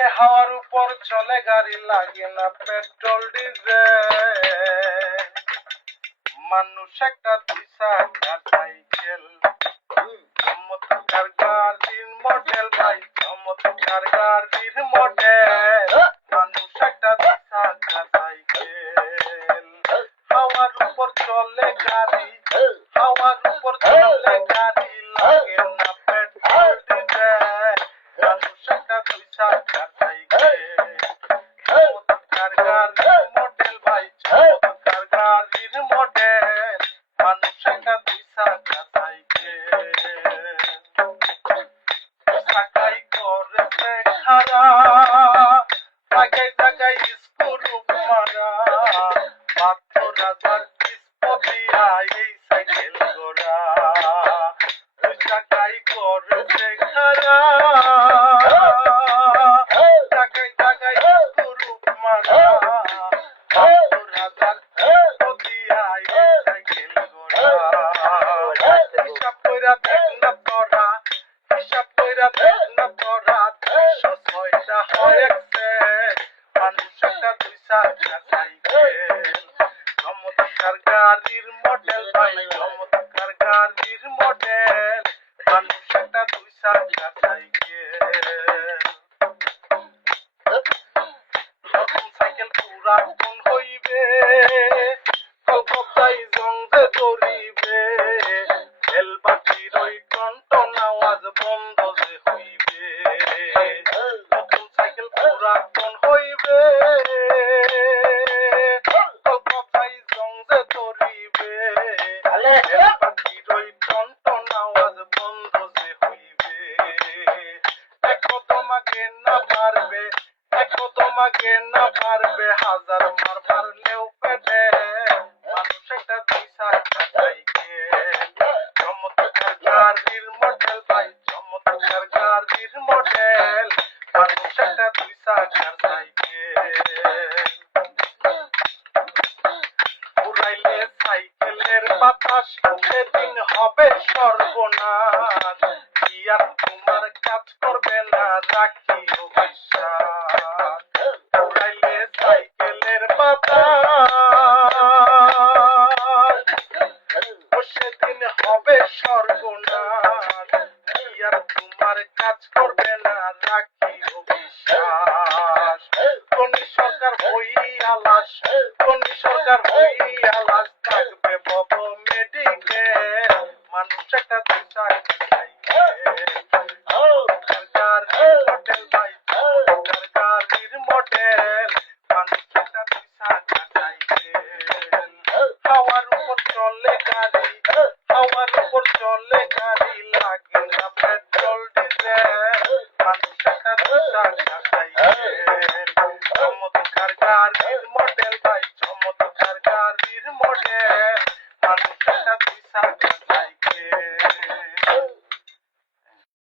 ওরে হাওয়ার উপর চলে গাড়ি, লাগে না পেট্রোল ডিজেল। মানুষ একটা দুই চাকা সাইকেল, চমৎকার গাড়ির মডেল ভাই, চমৎকার গাড়ির মডেল। মানুষ একটা দুই চাকা সাইকেল, হাওয়ার উপর চলে গাড়ি, হাওয়ার উপর চলে গাড়ি, লাগে না পেট্রোল ডিজেল। মানুষ একটা দুই চাকা সাইকেল, চমৎকার গাড়ির মডেল ভাই, চমৎকার গাড়ির মডেল। মানুষ একটা দুই চাকা সাইকেল, চাকাই করেছে খাড়া, জায়গায় জায়গায় স্ক্রু মারা, মাত্র রাজার কিস্পতিয়া এই সাইকেল গোড়া। দুই চাকাই করেছে খাড়া, জায়গায় জায়গায় স্ক্রু মারা, মাত্র রাজার কিস্পতিয়া এই সাইকেল গোড়া। হিসাব কইরা দেখ না তোরা, হিসাব কইরা দেখ না তোরা, 206টা হয়েছে মানুষ একটা দুই চাকা সাইকেল। চমৎকার গাড়ির মডেল ভাই, চমৎকার গাড়ির মডেল। মানুষ একটা দুই চাকা সাইকেল, নতুন সাইকেল পুরাতন হইবে, কলকাতায় জঙ্গে ধরিবে, বেলবাটির ওই টনটন আওয়াজ বন্ধ যে হইবে। নতুন সাইকেল পুরাতন হইবে, কলকাতায় জঙ্গে ধরিবে, বেলবাটির ওই টনটন আওয়াজ বন্ধ যে হইবে। একদম আগে না পারবে, একদম আগে না পারবে, হাজার মার মারলেও পেটে। মানুষ একটা দুই চাকা সাইকেল, চমৎকার গাড়ির মডেল ভাই, চমৎকার গাড়ির মডেল। মানুষ একটা দুই চাকার সাইকেল, উড়াইলে সাইকেলের বাতাস, সেদিন হবে সর্বনাশ। কি আর তোমার কাজ করবে না, রাখিও বিশ্বাস। উড়াইলে সাইকেলের বাতাস, সেদিন হবে সর্বনাশ। কি আর তোমার কাজ করবে না, রাখিও বিশ্বাস। কোনি সরকার হইয়া লাশ, কোনি সরকার হইয়া লাশ, থাকবে বব মেডিকেল। মানুষ একটা দুই চাকা সাইকেল, চমৎকার গাড়ির মডেল ভাই, চমৎকার গাড়ির মডেল। মানুষ একটা দুই চাকা সাইকেল, হাওয়ার উপর চলে গাড়ি, হাওয়ার উপর চলে গাড়ি, লাগে না পেট্রোল ডিজেল। মানুষ একটা দুই চাকা